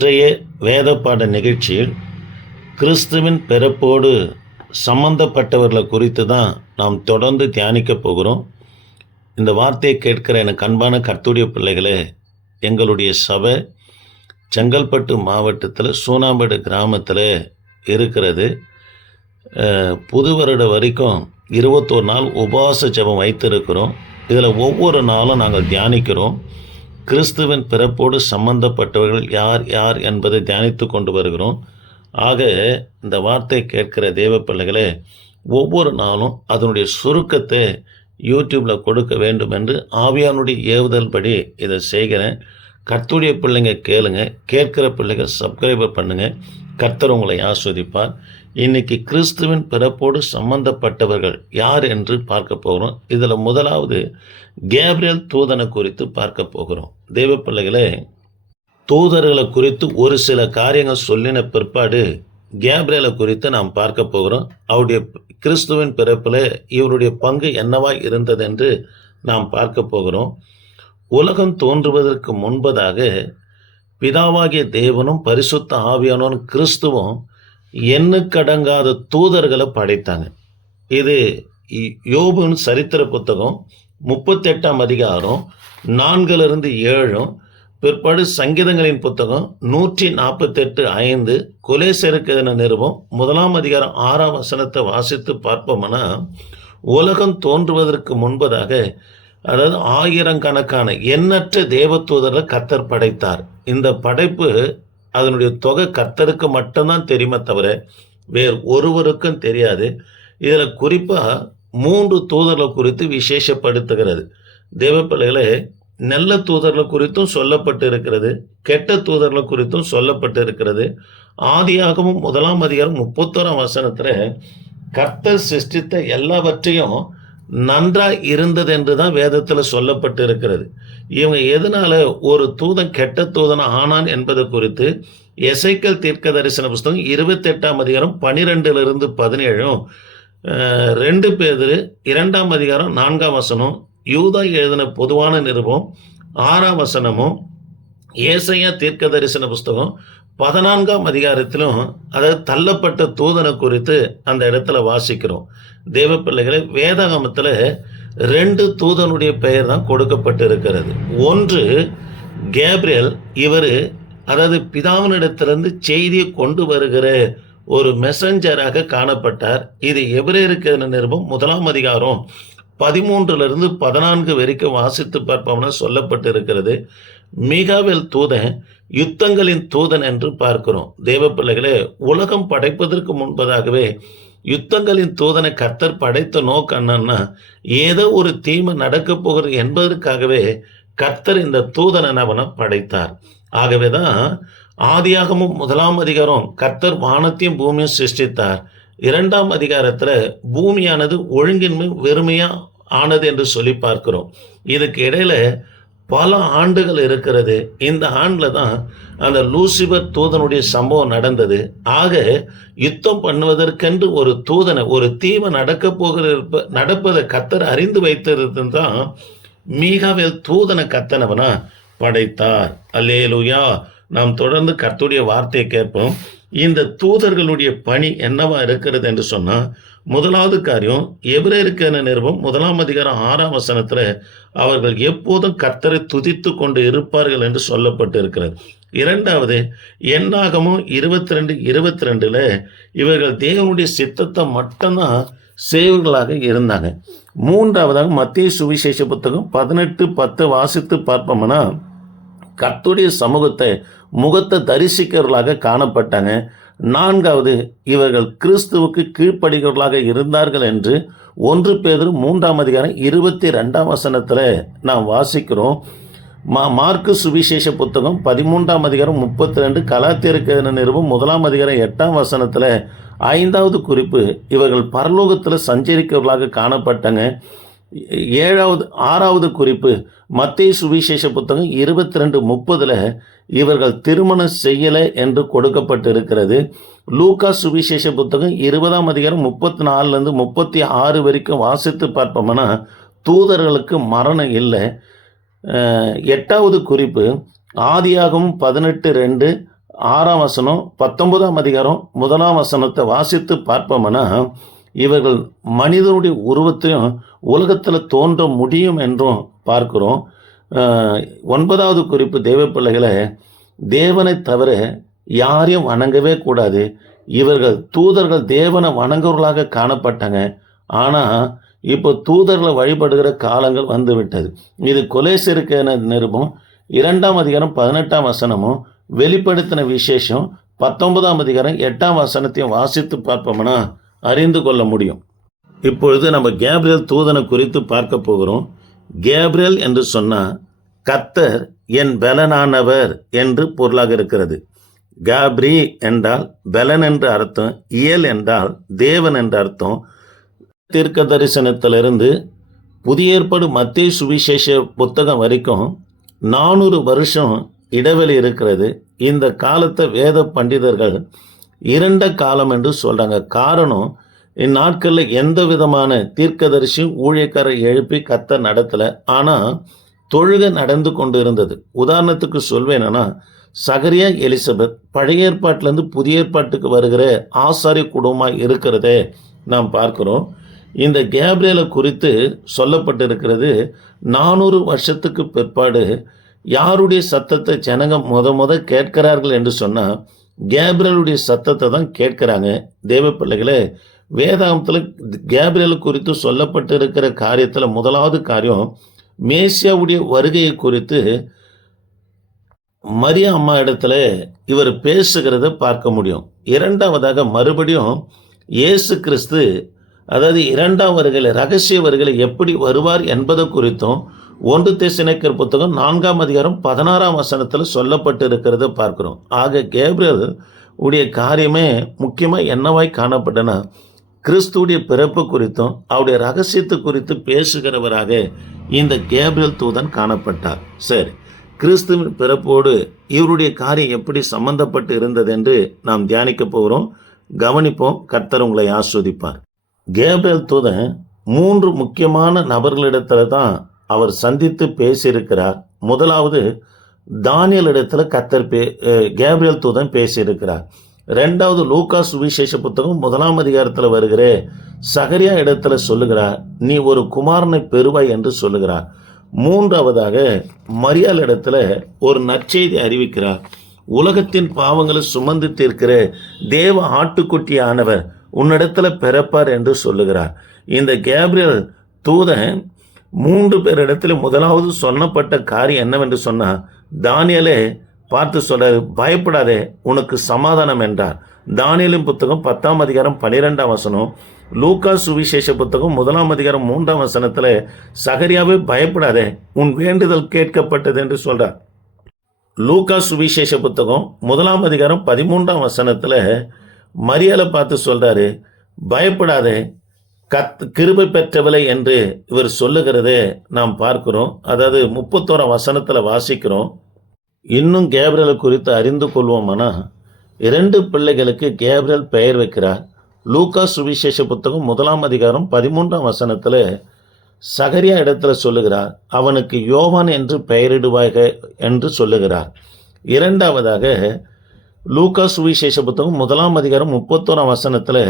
இன்றைய வேத பாட நிகழ்ச்சியில் கிறிஸ்துவின் பிறப்போடு சம்பந்தப்பட்டவர்களை குறித்து தான் நாம் தொடர்ந்து தியானிக்க போகிறோம். இந்த வார்த்தையை கேட்கிற எனக்கு அன்பான கர்த்தருடைய பிள்ளைகளே, எங்களுடைய சபை செங்கல்பட்டு மாவட்டத்தில் சூனாம்பேடு கிராமத்தில் இருக்கிறது. புது வருட வரைக்கும் 21 நாள் உபவாச ஜெபம் வைத்திருக்கிறோம். இதில் ஒவ்வொரு நாளும் நாங்கள் தியானிக்கிறோம். கிறிஸ்துவின் பிறப்போடு சம்பந்தப்பட்டவர்கள் யார் யார் என்பதை தியானித்து கொண்டு வருகிறோம். ஆக இந்த வார்த்தை கேட்கிற தேவ பிள்ளைகளே, ஒவ்வொரு நாளும் அதனுடைய சுருக்கத்தை யூடியூப்பில் கொடுக்க வேண்டும் என்று ஆவியானுடைய ஏவுதல் படி இதை செய்கிறேன். கர்த்தருடைய பிள்ளைங்க கேளுங்க, கேட்கிற பிள்ளைகள் சப்ஸ்கிரைபர் பண்ணுங்கள். கர்த்தர் உங்களை ஆஸ்வதிப்பார். இன்னைக்கு கிறிஸ்துவின் பிறப்போடு சம்பந்தப்பட்டவர்கள் யார் என்று பார்க்க போகிறோம். இதில் முதலாவது கேப்ரியல் தூதனை குறித்து பார்க்க போகிறோம். தேவ பிள்ளைகளே, தூதர்களை குறித்து ஒரு சில காரியங்கள் சொல்லின பிற்பாடு கேப்ரியலை குறித்து நாம் பார்க்க போகிறோம். அவருடைய கிறிஸ்துவின் பிறப்பில் இவருடைய பங்கு என்னவா இருந்தது என்று நாம் பார்க்க போகிறோம். உலகம் தோன்றுவதற்கு முன்பதாக பிதாவாகிய தேவனும் பரிசுத்த ஆவியானவரும் கிறிஸ்துவும் எண்ணுக்கடங்காத தூதர்களை படைத்தாங்க. இது யோபுவின் சரித்திர புத்தகம் 38ஆம் அதிகாரம் 4-7, பிற்பாடு சங்கீதங்களின் புத்தகம் 148:5, கொலேசருக்கு நிருபம் 1ஆம் அதிகாரம் 6ஆம் வசனத்தை வாசித்து பார்ப்போம்னா, உலகம் தோன்றுவதற்கு முன்பதாக, அதாவது ஆயிரக்கணக்கான எண்ணற்ற தேவதூதர்களை கர்த்தர் படைத்தார். இந்த படைப்பு அதனுடைய தொகை கர்த்தருக்கு மட்டும்தான் தெரியுமே தவிர வேறு ஒருவருக்கும் தெரியாது. இதில் குறிப்பாக 3 தூதர்களை குறித்து விசேஷப்படுத்துகிறது. தேவ பிள்ளைகளே, நல்ல தூதர்கள் குறித்தும் சொல்லப்பட்டு இருக்கிறது, கெட்ட தூதர்கள் குறித்தும் சொல்லப்பட்டு இருக்கிறது. ஆதியாகமம் 1ஆம் அதிகாரம் 31ஆம் வசனத்தில் கர்த்தர் சிருஷ்டித்த எல்லாவற்றையும் நன்றாய் இருந்தது என்று தான் வேதத்தில் சொல்லப்பட்டு இருக்கிறது. இவங்க எதனால ஒரு தூதன் கெட்ட தூதன் ஆனான் என்பது குறித்து எசேக்கியேல் தீர்க்க தரிசன புஸ்தகம் 28ஆம் அதிகாரம் 12-17, 2 பேதுரு 2ஆம் அதிகாரம் 4ஆம் வசனம், யூதா எழுதின பொதுவான நிருபம் 6ஆம் வசனமும், ஏசாயா தீர்க்க தரிசன புஸ்தகம் 14ஆம் அதிகாரத்திலும், அதாவது தள்ளப்பட்ட தூதனை குறித்து அந்த இடத்துல வாசிக்கிறோம். தேவ பிள்ளைகளை, வேதாகமத்தில் 2 தூதனுடைய பெயர் தான் கொடுக்கப்பட்டு இருக்கிறது. ஒன்று கேப்ரியல், இவர் அதாவது பிதாவினிடத்திலிருந்து செய்தியை கொண்டு வருகிற ஒரு மெசஞ்சராக காணப்பட்டார். இது எபிரேயருக்கு நிருபம் 1ஆம் அதிகாரம் 13-14 வரைக்கும் வாசித்து பார்ப்போம்னா சொல்லப்பட்டு இருக்கிறது. மிகாவேல் தூதன் யுத்தங்களின் தூதன் என்று பார்க்கிறோம். தேவ பிள்ளைகளே, உலகம் படைப்பதற்கு முன்பதாகவே யுத்தங்களின் தூதனை கர்த்தர் படைத்த நோக்கம் என்னன்னா, ஏதோ ஒரு தீமை நடக்க போகிறது என்பதற்காகவே கர்த்தர் இந்த தூதனை அவனை படைத்தார். ஆகவேதான் ஆதியாகமம் 1ஆம் அதிகாரம் கர்த்தர் வானத்தையும் பூமியும் சிருஷ்டித்தார். 2ஆம் அதிகாரத்தில் பூமியானது ஒழுங்கின்மை வெறுமையா ஆனது என்று சொல்லி பார்க்கிறோம். இதுக்கு இடையில பல ஆண்டுகள் இருக்கிறது. இந்த ஆண்டில் தான் அந்த லூசிபர் தூதனுடைய சம்பவம் நடந்தது. ஆக யுத்தம் பண்ணுவதற்கென்று ஒரு தூதனை, ஒரு தீமை நடப்பதை கர்த்தர் அறிந்து வைத்திருந்து தான் மீகாவேல் தூதனை கர்த்தனவனா படைத்தார். அல்லேலூயா. நாம் தொடர்ந்து கர்த்தருடைய வார்த்தையை கேட்போம். இந்த தூதர்களுடைய பணி என்னவா இருக்கிறது என்று சொன்னால், முதலாவது காரியம், எபிரேயருக்கு நிருபம் 1ஆம் அதிகாரம் 6ஆம் வசனத்தில் அவர்கள் எப்போதும் கர்த்தரை துதித்து கொண்டு இருப்பார்கள் என்று சொல்லப்பட்டு இருக்கிறது. இரண்டாவது, எண்ணாகமம் 22:22 இவர்கள் தேவனுடைய சித்தத்தை மட்டும்தான் செய்வர்களாக இருந்தாங்க. மூன்றாவதாக மத்தேயு சுவிசேஷ புத்தகம் 18:10 வாசித்து பார்ப்போம்னா, கர்த்தருடைய முகத்தை தரிசிக்கிறவர்களாக காணப்பட்டாங்க. நான்காவது, இவர்கள் கிறிஸ்துவுக்கு கீழ்ப்படிகிறவர்களாக இருந்தார்கள் என்று 1 பேதுரு 3ஆம் அதிகாரம் 22ஆம் வசனத்தில் நாம் வாசிக்கிறோம். மார்க்கு சுவிசேஷ புத்தகம் 13ஆம் அதிகாரம் 32, கலாத்தியருக்கு நிருபம் 1ஆம் அதிகாரம் 8ஆம் வசனத்தில் 5வது குறிப்பு, இவர்கள் பரலோகத்தில் சஞ்சரிக்கிறவர்களாக காணப்பட்டாங்க. 6வது குறிப்பு, மத்தேயு சுவிசேஷ புத்தகம் 22:30 இவர்கள் திருமணம் செய்யலை என்று கொடுக்கப்பட்டிருக்கிறது. லூக்கா சுவிசேஷ புத்தகம் 20ஆம் அதிகாரம் 34-36 வரைக்கும் வாசித்து பார்ப்போம்னா, தூதர்களுக்கு மரணம் இல்லை. 8வது குறிப்பு, ஆதியாகமம் 18:2, 6ஆம் வசனம் 19ஆம் அதிகாரம் 1ஆம் வசனத்தை வாசித்து பார்ப்போம்னா, இவர்கள் மனிதனுடைய உருவத்தையும் உலகத்தில் தோன்ற முடியும் என்றும் பார்க்கிறோம். 9வது குறிப்பு, தேவ பிள்ளைகளை, தேவனை தவிர யாரையும் வணங்கவே கூடாது. இவர்கள் தூதர்கள் தேவனை வணங்குவர்களாக காணப்பட்டாங்க. ஆனால் இப்போ தூதர்களை வழிபடுகிற காலங்கள் வந்துவிட்டது. இது கொலேசியருக்கான நிருபம் 2ஆம் அதிகாரம் 18ஆம் வசனமும், வெளிப்படுத்தின விசேஷம் 19ஆம் அதிகாரம் 8ஆம் வசனத்தையும் வாசித்து பார்ப்போம்னா அறிந்து கொள்ள முடியும். இப்பொழுது நம்ம கேப்ரியல் தூதனை குறித்து பார்க்க போகிறோம். கேப்ரியல் என்று சொன்னால் கர்த்தர் என் பலனானவர் என்று பொருளாக இருக்கிறது. காப்ரி என்றால் பலன் என்று அர்த்தம், இயல் என்றால் தேவன் என்று அர்த்தம். தீர்க்க தரிசனத்திலிருந்து புதிய ஏற்பாடு மத்தேயு சுவிசேஷ புத்தகம் வரைக்கும் 400 வருஷம் இடைவெளி இருக்கிறது. இந்த காலத்தை வேத பண்டிதர்கள் இரண்ட காலம் என்று சொல்கிறாங்க. காரணம், இந்நாட்களில் எந்த விதமான தீர்க்கதரிசியும் ஊழியக்காரரை எழுப்பி கர்த்தர் நடத்தலை. ஆனால் தொழுகை நடந்து கொண்டு இருந்தது. உதாரணத்துக்கு சொல்வேன்னா, சகரியா எலிசபெத் பழைய ஏற்பாட்டிலேருந்து புதிய ஏற்பாட்டுக்கு வருகிற ஆசாரிய குடும்பமாக இருக்கிறதே நாம் பார்க்கிறோம். இந்த கேப்ரியலை குறித்து சொல்லப்பட்டிருக்கிறது. 400 வருஷத்துக்கு பிற்பாடு யாருடைய சத்தத்தை ஜனங்க முத கேட்கிறார்கள் என்று சொன்னால் கேப்ரியலுடைய சத்தத்தை தான் கேட்கிறாங்க. தேவ பிள்ளைகளே, வேதாகமத்தில் கேப்ரியல் குறித்து சொல்லப்பட்டிருக்கிற காரியத்தில் முதலாவது காரியம், மேசியாவுடைய வருகையை குறித்து மரியா அம்மா இடத்துல இவர் பேசுகிறத பார்க்க முடியும். இரண்டாவதாக மறுபடியும் இயேசு கிறிஸ்து, அதாவது 2ஆம் வருகையில் ரகசிய வருகையில் எப்படி வருவார் என்பது குறித்தும் 1 தெசலோனிக்கேயர் புத்தகம் 4ஆம் அதிகாரம் 16ஆம் வசனத்தில் சொல்லப்பட்டு இருக்கிறத பார்க்கிறோம். ஆக கேப்ரியல் உடைய காரியமே முக்கியமாக என்னவாய் காணப்பட்டனா, கிறிஸ்துடைய பிறப்பு குறித்தும் அவருடைய ரகசியத்தை குறித்து பேசுகிறவராக இந்த கேப்ரியல் தூதன் காணப்பட்டார். சரி, கிறிஸ்துவின் பிறப்போடு இவருடைய காரியம் எப்படி சம்பந்தப்பட்டு இருந்தது என்று நாம் தியானிக்க போகிறோம். கவனிப்போம். கர்த்தர் உங்களை ஆஸ்வதிப்பார். கேப்ரியல் தூதன் 3 முக்கியமான நபர்களிடத்துல தான் அவர் சந்தித்து பேசியிருக்கிறார். முதலாவது தானியல் இடத்துல கேப்ரியல் தூதன் பேசியிருக்கிறார். 2வது லூக்கா சுவிசேஷ புத்தகம் 1ஆம் அதிகாரத்தில் வருகிற சகரியா இடத்துல சொல்லுகிறார், நீ ஒரு குமாரனை பெறுவாய் என்று சொல்லுகிறார். 3வதாக மரியாள் இடத்துல ஒரு நற்செய்தி அறிவிக்கிறார். உலகத்தின் பாவங்களை சுமந்து தீர்க்கிற தேவ ஆட்டுக்குட்டியானவர் உன்னிடத்துல பிறப்பார் என்று சொல்லுகிறார். இந்த கேப்ரியல் தூதன் 3 பேரிடத்துல முதலாவது சொல்லப்பட்ட காரியம் என்னவென்று சொன்னால், தானியலே பார்த்து சொல்றாரு, பயப்படாதே, உனக்கு சமாதானம் என்றார். தானியலின் புத்தகம் 10ஆம் அதிகாரம் 12ஆம் வசனம், லூக்கா சுவிசேஷ புத்தகம் 1ஆம் அதிகாரம் 3ஆம் வசனத்தில் சகரியாவே பயப்படாதே, உன் வேண்டுதல் கேட்கப்பட்டது என்று சொல்றார். லூக்கா சுவிசேஷ புத்தகம் 1ஆம் அதிகாரம் 13ஆம் வசனத்தில் மரியாளை பார்த்து சொல்றாரு, பயப்படாதே, கிருபை பெற்றவளை என்று இவர் சொல்லுகிறதே நாம் பார்க்கிறோம். அதாவது 31ஆம் வசனத்தில் வாசிக்கிறோம். இன்னும் கேப்ரியலை குறித்து அறிந்து கொள்வோமானா, 2 பிள்ளைகளுக்கு கேப்ரியல் பெயர் வைக்கிறார். லூக்கா சுவிசேஷ புத்தகம் 1ஆம் அதிகாரம் 13ஆம் வசனத்தில் சகரியா இடத்துல சொல்லுகிறார், அவனுக்கு யோவான் என்று பெயரிடுவாக என்று சொல்லுகிறார். 2வதாக லூக்கா சுவிசேஷ புத்தகம் 1ஆம் அதிகாரம் 31ஆம் வசனத்தில்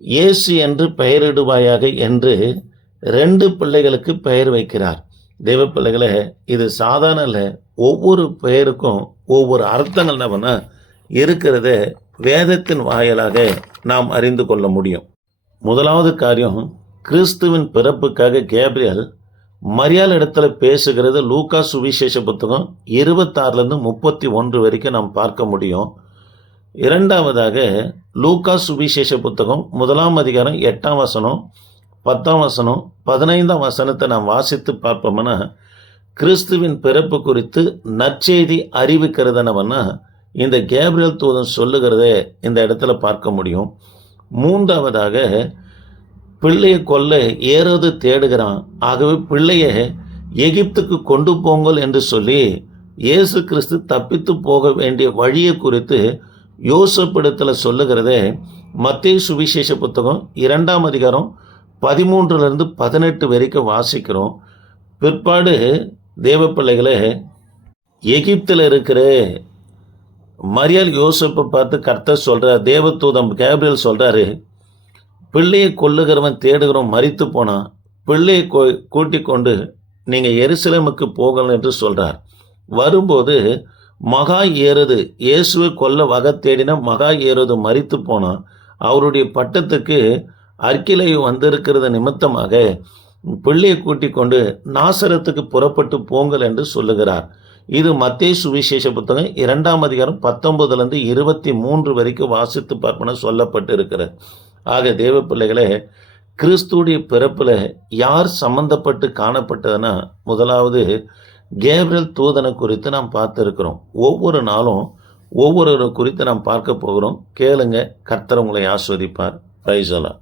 இயேசு என்று பெயரிடுவாயாக என்று 2 பிள்ளைகளுக்கு பெயர் வைக்கிறார். தேவ பிள்ளைகளே, இது சாதாரண இல்லை. ஒவ்வொரு பெயருக்கும் ஒவ்வொரு அர்த்தங்கள் நம்ம இருக்கிறத வேதத்தின் வாயிலாக நாம் அறிந்து கொள்ள முடியும். முதலாவது காரியம், கிறிஸ்துவின் பிறப்புக்காக கேப்ரியல் மரியாள் இடத்துல பேசுகிறது லூக்கா சுவிசேஷ புத்தகம் 26லேருந்து 31 வரைக்கும் நாம் பார்க்க முடியும். 2வதாக லூக்கா சுவிசேஷ புத்தகம் 1ஆம் அதிகாரம் 8ஆம் வசனம் 10ஆம் வசனம் 15ஆம் வசனத்தை நாம் வாசித்து பார்ப்போம்னா, கிறிஸ்துவின் பிறப்பு குறித்து நற்செய்தி அறிவிக்கிறதுனவன்னா இந்த கேப்ரியல் தூதன் சொல்லுகிறதே இந்த இடத்துல பார்க்க முடியும். 3வதாக பிள்ளையை கொல்ல ஏரோது தேடுகிறான். ஆகவே பிள்ளையை எகிப்துக்கு கொண்டு போங்கள் என்று சொல்லி இயேசு கிறிஸ்து தப்பித்து போக வேண்டிய வழியை குறித்து யோசப்பிடத்தில் சொல்லுகிறதே மத்தேயு சுவிசேஷ புத்தகம் 2ஆம் அதிகாரம் 13லேருந்து 18 வரைக்கும் வாசிக்கிறோம். பிற்பாடு தேவ பிள்ளைகளே, எகிப்தில் இருக்கிற மரியாள் யோசேப்பை பார்த்து கர்த்தர் சொல்கிறார், தேவதூதன் கேப்ரியல் சொல்கிறாரு, பிள்ளையை கொல்லுகிறவன் தேடுகிறவன் மரித்து போனான், பிள்ளையை கூட்டிக் கொண்டு நீங்கள் எருசலேமுக்கு போகலாம் என்று சொல்கிறார். வரும்போது மகா ஏரோது இயேசுவை கொல்ல வகை தேடின மகா ஏரோது மரித்து போனான். அவருடைய பட்டத்துக்கு அர்க்கிலேயு வந்திருக்கிறது நிமித்தமாக பிள்ளையை கூட்டிக் கொண்டு நாசரத்துக்கு புறப்பட்டு போங்கள் என்று சொல்லுகிறார். இது மத்தேயு சுவிசேஷ புத்தகம் 2ஆம் அதிகாரம் 19 23 வரைக்கும் வாசித்து பார்ப்பன சொல்லப்பட்டு இருக்கிறது. ஆக தேவ பிள்ளைகளே, கிறிஸ்துடைய பிறப்பில் யார் சம்பந்தப்பட்டு காணப்பட்டதுன்னா, முதலாவது கேப்ரியல் தூதனை குறித்து நாம் பார்த்துருக்கிறோம். ஒவ்வொரு நாளும் ஒவ்வொரு குறித்து நாம் பார்க்க போகிறோம். கேளுங்க, கர்த்தர் உங்களை ஆஸ்வதிப்பார். Praise the Lord.